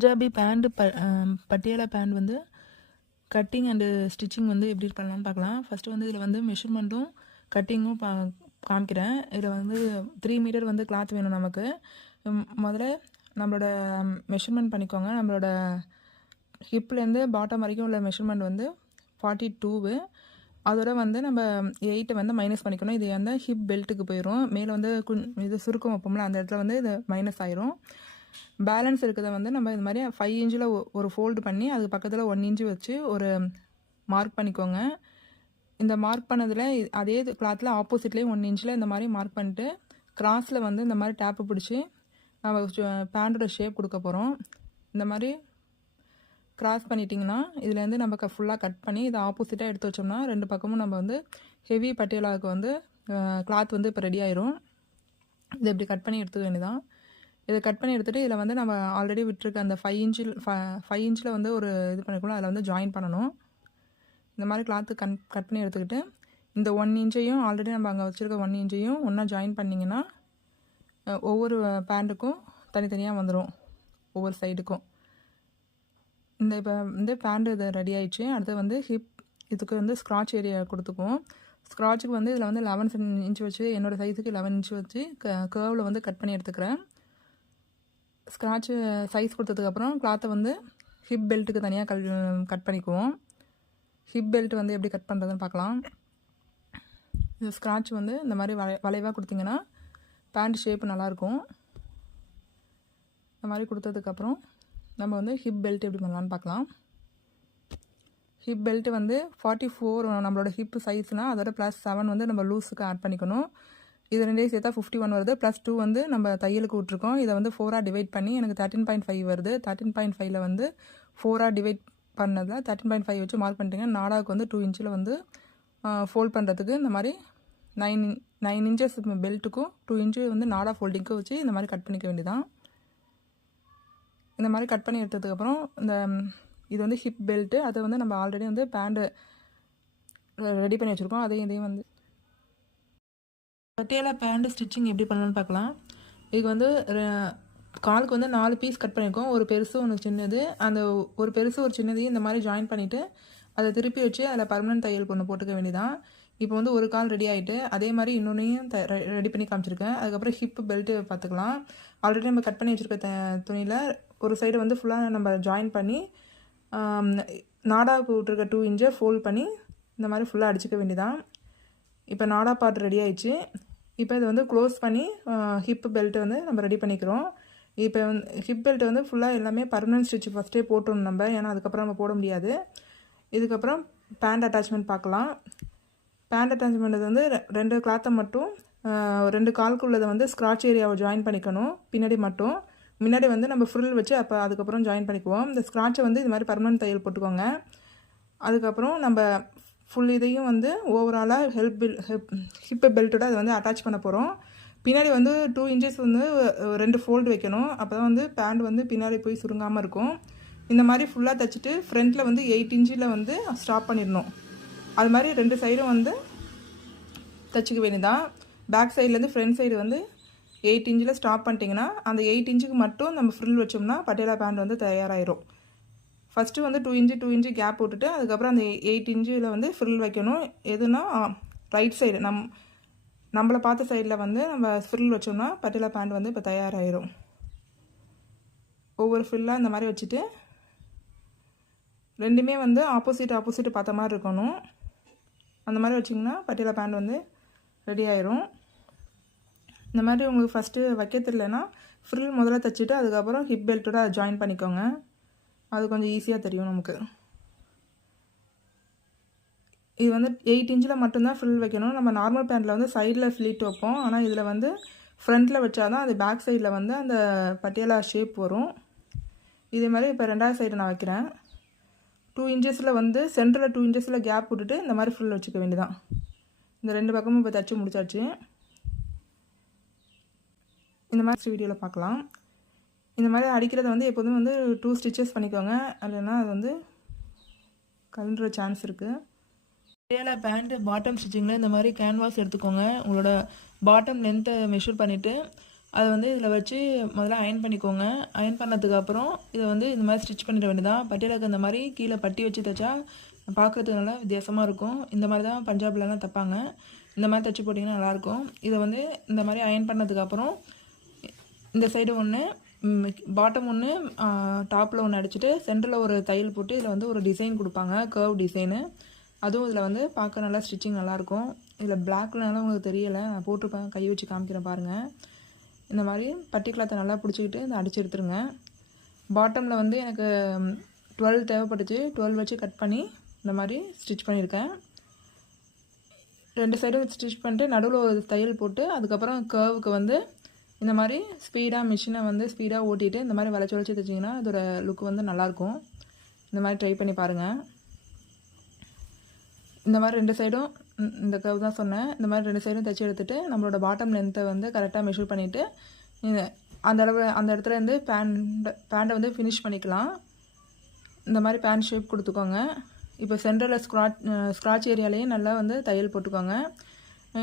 Punjabi pant Patiala pant வந்து cutting and stitching வந்து எப்படி பண்ணலாம்னு பார்க்கலாம். ஃபஸ்ட்டு வந்து இதில் வந்து மெஷர்மெண்ட்டும் கட்டிங்கும் காமிக்கிறேன். இதில் வந்து 3 மீட்டர் வந்து கிளாத் வேணும் நமக்கு. முதல்ல நம்மளோட மெஷர்மெண்ட் பண்ணிக்கோங்க. நம்மளோட ஹிப்லேருந்து பாட்டம் வரைக்கும் உள்ள மெஷர்மெண்ட் வந்து 42. அதோட வந்து நம்ம 8 வந்து மைனஸ் பண்ணிக்கணும். இது வந்து ஹிப் பெல்ட்டுக்கு போயிடும். மேலே வந்து இது சுருக்கம் வைப்போம்ல, அந்த இடத்துல வந்து இது மைனஸ் ஆயிரும். பேலன்ஸ் இருக்கிறத வந்து நம்ம இது மாதிரி 5 இன்ச்சில் ஒரு ஃபோல்டு பண்ணி அதுக்கு பக்கத்தில் 1 இன்ச்சு வச்சு ஒரு மார்க் பண்ணிக்கோங்க. இந்த மார்க் பண்ணதில் அதே கிளாத்தில் ஆப்போசிட்லேயும் 1 இன்ச்சில் இந்த மாதிரி மார்க் பண்ணிட்டு கிராஸில் வந்து இந்த மாதிரி டேப்பு பிடிச்சி நம்ம பேண்டோட ஷேப் கொடுக்க போகிறோம். இந்த மாதிரி கிராஸ் பண்ணிட்டிங்கன்னா இதுலேருந்து நம்ம ஃபுல்லாக கட் பண்ணி இதை ஆப்போசிட்டாக எடுத்து வச்சோம்னா 2 பக்கமும் நம்ம வந்து ஹெவி பட்டியலாவுக்கு வந்து கிளாத் வந்து இப்போ ரெடி ஆயிரும். இதை இப்படி கட் பண்ணி எடுத்துக்க வேண்டியதான். இதை கட் பண்ணி எடுத்துகிட்டு இதில் வந்து நம்ம ஆல்ரெடி விட்டுருக்க அந்த 5 இன்ச்சில் வந்து ஒரு இது பண்ணிக்கணும். அதில் வந்து ஜாயின் பண்ணணும். இந்த மாதிரி கிளாத்து கட் பண்ணி எடுத்துக்கிட்டு இந்த 1 இன்ச்சையும் ஆல்ரெடி நம்ம அங்கே வச்சுருக்க 1 இன்ச்சையும் ஒன்றா ஜாயின் பண்ணிங்கன்னா ஒவ்வொரு பேண்ட்டுக்கும் தனித்தனியாக வந்துடும், ஒவ்வொரு சைடுக்கும். இப்போ வந்து பேண்ட் இது ரெடி ஆயிடுச்சு. அடுத்து வந்து ஹிப் இதுக்கு வந்து ஸ்க்ராட்ச் ஏரியா கொடுத்துக்குவோம். ஸ்க்ராட்சுக்கு வந்து இதில் வந்து 11 இன்ச் வச்சு என்னோடய சைஸுக்கு 11 இன்ச் வச்சு கர்வில் வந்து கட் பண்ணி எடுத்துக்கிறேன். ஸ்க்ராட்சு சைஸ் கொடுத்ததுக்கப்புறம் கிளாத்தை வந்து ஹிப் பெல்ட்டுக்கு தனியாக கட் பண்ணிக்குவோம். ஹிப் பெல்ட் வந்து எப்படி கட் பண்ணுறதுன்னு பார்க்கலாம். இந்த ஸ்க்ராட்ச் வந்து இந்த மாதிரி வளைவாக கொடுத்திங்கன்னா பேண்ட் ஷேப்பு நல்லாயிருக்கும். இந்த மாதிரி கொடுத்ததுக்கப்புறம் நம்ம வந்து ஹிப் பெல்ட் எப்படி பண்ணலான்னு பார்க்கலாம். ஹிப் பெல்ட்டு வந்து 44 நம்மளோட ஹிப் சைஸ்னால் அதோட +7 வந்து நம்ம லூஸுக்கு ஆட் பண்ணிக்கணும். இது ரெண்டையும் சேர்த்தா 51 வருது. +2 வந்து நம்ம தையலுக்கு விட்ருக்கோம். இதை வந்து 4ஆக டிவைட் பண்ணி எனக்கு 13.5 வருது. 13.5ல் வந்து 4ஆக டிவைட் பண்ணதில் 13.5 வச்சு மார்க் பண்ணிட்டீங்க. நாடாவுக்கு வந்து 2 இன்ச்சில் வந்து ஃபோல்ட் பண்ணுறதுக்கு இந்த மாதிரி 9 இன்ச்சஸ் பெல்ட்டுக்கும் 2 இன்ச்சு வந்து நாடா ஃபோல்டிங்க்கும் வச்சு இந்த மாதிரி கட் பண்ணிக்க வேண்டியதான். இந்த மாதிரி கட் பண்ணி எடுத்ததுக்கப்புறம் இந்த இது வந்து ஹிப் பெல்ட்டு, அதை வந்து நம்ம ஆல்ரெடி வந்து பேண்டு ரெடி பண்ணி வச்சுருக்கோம். இதையும் வந்து பட்டியாலா பேண்ட் ஸ்டிச்சிங் எப்படி பண்ணலான்னு பார்க்கலாம். இதுக்கு வந்து காலுக்கு வந்து 4 பீஸ் கட் பண்ணியிருக்கோம். ஒரு பெருசு ஒன்று சின்னது. அந்த ஒரு பெருசு ஒரு சின்னதையும் இந்த மாதிரி ஜாயின் பண்ணிவிட்டு அதை திருப்பி வச்சு அதில் பர்மனன்ட் தையல் ஒன்று போட்டுக்க வேண்டியதான். இப்போ வந்து ஒரு கால் ரெடி ஆகிட்டு அதே மாதிரி இன்னொன்னையும் ரெடி பண்ணி காமிச்சிருக்கேன். அதுக்கப்புறம் ஹிப் பெல்ட்டு பார்த்துக்கலாம். ஆல்ரெடி நம்ம கட் பண்ணி வச்சுருக்க துணியில் ஒரு சைடு வந்து ஃபுல்லாக நம்ம ஜாயின் பண்ணி நாடாவுக்கு விட்டுருக்க 2 இன்ச்சை ஃபோல்ட் பண்ணி இந்த மாதிரி ஃபுல்லாக அடிச்சுக்க வேண்டியதான். இப்போ நாடா பார்ட் ரெடி ஆயிடுச்சு. இப்போ இதை வந்து க்ளோஸ் பண்ணி ஹிப் பெல்ட்டு வந்து நம்ம ரெடி பண்ணிக்கிறோம். இப்போ வந்து ஹிப் பெல்ட் வந்து ஃபுல்லாக எல்லாமே பர்மனன்ட் ஸ்டிச் ஃபஸ்ட்டே போட்டோம் நம்ம, ஏன்னா அதுக்கப்புறம் நம்ம போட முடியாது. இதுக்கப்புறம் பேண்ட் அட்டாச்மெண்ட் பார்க்கலாம். பேண்ட் அட்டாச்மெண்ட் வந்து 2 கிளாத்தை மட்டும் 2 காலுக்கு உள்ளதை வந்து ஸ்க்ராட்ச் ஏரியாவை ஜாயின் பண்ணிக்கணும். பின்னாடி மட்டும் முன்னாடி வந்து நம்ம ஃப்ரில் வச்சு அப்போ அதுக்கப்புறம் ஜாயின் பண்ணிக்குவோம். இந்த ஸ்க்ராட்சை வந்து இது மாதிரி பர்மனன்ட் தையல் போட்டுக்கோங்க. அதுக்கப்புறம் நம்ம ஃபுல் இதையும் வந்து ஓவராலாக ஹிப் பெல்ட்டோட அதை வந்து அட்டாச் பண்ண போகிறோம். பின்னாடி வந்து 2 இன்ச்சஸ் வந்து 2 ஃபோல்டு வைக்கணும். அப்போ தான் வந்து பேண்ட் வந்து பின்னாடி போய் சுருங்காமல் இருக்கும். இந்த மாதிரி ஃபுல்லாக தைச்சிட்டு ஃப்ரண்ட்டில் வந்து 8 இன்ச்சில் வந்து ஸ்டாப் பண்ணிடணும். அது மாதிரி 2 சைடும் வந்து தைச்சிக்க வேண்டியதான். பேக் சைட்லேருந்து ஃப்ரண்ட் சைடு வந்து 8 இன்ச்சில் ஸ்டாப் பண்ணிட்டீங்கன்னா அந்த 8 இன்ச்சுக்கு மட்டும் நம்ம ஃப்ரில் வச்சோம்னா பட்டியாலா பேண்ட் வந்து தயாராகிடும். ஃபஸ்ட்டு வந்து 2 இன்ச்சு கேப் விட்டுட்டு அதுக்கப்புறம் அந்த 8 இன்ச்சில் வந்து ஃப்ரில் வைக்கணும். எதுனா ரைட் சைடு நம்மளை பார்த்த சைடில் வந்து நம்ம ஃப்ரில் வச்சோம்னா பட்டியாலா பேண்ட் வந்து இப்போ தயாராகிடும். ஒவ்வொரு ஃப்ரில்லாக இந்த மாதிரி வச்சுட்டு ரெண்டுமே வந்து ஆப்போசிட் பார்த்த மாதிரி இருக்கணும். அந்த மாதிரி வச்சிங்கன்னா பட்டியாலா பேண்ட் வந்து ரெடி ஆயிரும். இந்த மாதிரி உங்களுக்கு ஃபஸ்ட்டு வைக்க தெரியலனா ஃப்ரில் முதல்ல தைச்சிட்டு அதுக்கப்புறம் ஹிப் பெல்ட்டோட அதை ஜாயின் பண்ணிக்கோங்க. அது கொஞ்சம் ஈஸியாக தெரியும் நமக்கு. இது வந்து 8 இன்ச்சில் மட்டும்தான் ஃப்ரில் வைக்கணும். நம்ம நார்மல் பேண்ட்டில் வந்து சைடில் ஃப்ளீட் வைப்போம். ஆனால் இதில் வந்து ஃப்ரண்ட்டில் வச்சாதான் அது பேக் சைடில் வந்து அந்த பட்டியாலா ஷேப் வரும். இதே மாதிரி இப்போ 2வது சைடு நான் வைக்கிறேன். 2 இன்ச்சஸில் வந்து சென்டரில் 2 இன்ச்சஸில் கேப் விட்டுட்டு இந்த மாதிரி ஃப்ரில் வச்சுக்க வேண்டியதான். இந்த 2 பக்கமும் இப்போ தைச்சி முடிச்சாச்சு. இந்த மாதிரி வீடியோவில் பார்க்கலாம். இந்த மாதிரி அடிக்கிறத வந்து எப்போதும் வந்து 2 ஸ்டிச்சஸ் பண்ணிக்கோங்க, இல்லைன்னா அது வந்து கலண்டுற சான்ஸ் இருக்குது. பட்டியாலா பேண்ட் பாட்டம் ஸ்டிச்சிங்கில் இந்த மாதிரி கேன்வாஸ் எடுத்துக்கோங்க. உங்களோட பாட்டம் லென்த்தை மெஷர் பண்ணிவிட்டு அதை வந்து இதில் வச்சு முதல்ல அயன் பண்ணிக்கோங்க. அயன் பண்ணதுக்கப்புறம் இதை வந்து இந்த மாதிரி ஸ்டிச் பண்ணிட வேண்டியதான். பட்டியலுக்கு இந்த மாதிரி கீழே பட்டி வச்சு தைச்சா பார்க்குறதுக்கு நல்லா வித்தியாசமாக இருக்கும். இந்த மாதிரி தான் பஞ்சாப்லலாம் தைப்பாங்க. இந்த மாதிரி தைச்சி போட்டிங்கன்னா நல்லாயிருக்கும். இதை வந்து இந்த மாதிரி அயன் பண்ணதுக்கப்புறம் இந்த சைடு ஒன்று, பாட்டம் ஒன்று, டாப்பில் ஒன்று அடிச்சுட்டு சென்டரில் ஒரு தையல் போட்டு இதில் வந்து ஒரு டிசைன் கொடுப்பாங்க, கர்வ் டிசைனு. அதுவும் இதில் வந்து பார்க்க நல்லா ஸ்டிச்சிங் நல்லாயிருக்கும். இதில் பிளாக்னால உங்களுக்கு தெரியலை, நான் போட்டிருப்பேன், கை வச்சு காமிக்கிறேன் பாருங்கள். இந்த மாதிரி பட்டி கிளாத்தை நல்லா பிடிச்சிக்கிட்டு இதை அடிச்சு எடுத்துருங்க. பாட்டமில் வந்து எனக்கு 12 தேவைப்பட்டுச்சு, 12 வச்சு கட் பண்ணி இந்த மாதிரி ஸ்டிச் பண்ணியிருக்கேன். 2 சைடும் ஸ்டிச் பண்ணிட்டு நடுவில் ஒரு தையல் போட்டு அதுக்கப்புறம் கர்வுக்கு வந்து இந்த மாதிரி ஸ்பீடாக மிஷினை வந்து ஸ்பீடாக ஓட்டிட்டு இந்த மாதிரி வளைச்சி வளைச்சி தைச்சிங்கன்னா அதோட லுக் வந்து நல்லாயிருக்கும். இந்த மாதிரி ட்ரை பண்ணி பாருங்கள். இந்த மாதிரி 2 சைடும் இந்த கர்வ் தான் சொன்னேன். இந்த மாதிரி 2 சைடும் தைச்சி எடுத்துகிட்டு நம்மளோட பாட்டம் லென்த்தை வந்து கரெக்டாக மெஷர் பண்ணிவிட்டு அந்த இடத்துல இருந்து பேண்ட்டை வந்து ஃபினிஷ் பண்ணிக்கலாம். இந்த மாதிரி பேண்ட் ஷேப் கொடுத்துக்கோங்க. இப்போ சென்டரில் ஸ்க்ராட்ச் ஏரியாலேயும் நல்லா வந்து தையல் போட்டுக்கோங்க.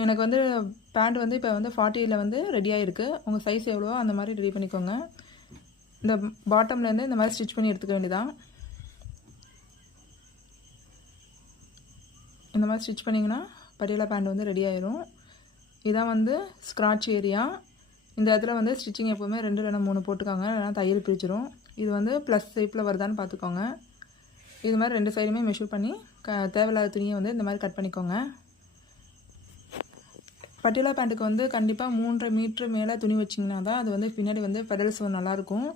எனக்கு வந்து பேண்ட் வந்து இப்போ வந்து 40ல் வந்து ரெடியாக இருக்குது. உங்கள் சைஸ் எவ்வளோ அந்த மாதிரி ரெடி பண்ணிக்கோங்க. இந்த பாட்டம்லேருந்து இந்த மாதிரி ஸ்டிச் பண்ணி எடுத்துக்க வேண்டியதான். இந்த மாதிரி ஸ்டிச் பண்ணிங்கன்னா பட்டியாலா பேண்ட் வந்து ரெடி ஆயிரும். இதான் வந்து ஸ்க்ராட்ச் ஏரியா. இந்த இடத்துல வந்து ஸ்டிச்சிங் எப்போவுமே 2 இல்லைனா 3 போட்டுக்காங்க, இல்லைனா தையல் பிரிச்சிடும். இது வந்து ப்ளஸ் ஷேப்பில் வருதான்னு பார்த்துக்கோங்க. இது மாதிரி 2 சைடுமே மெஷர் பண்ணி தேவையில்லாத துணியை வந்து இந்த மாதிரி கட் பண்ணிக்கோங்க. பட்டியாலா பேண்ட்டுக்கு வந்து கண்டிப்பாக 3.5 மீட்ரு மேலே துணி வச்சிங்கன்னா தான் அது வந்து பின்னாடி வந்து பெடல்ஸ் நல்லாயிருக்கும்.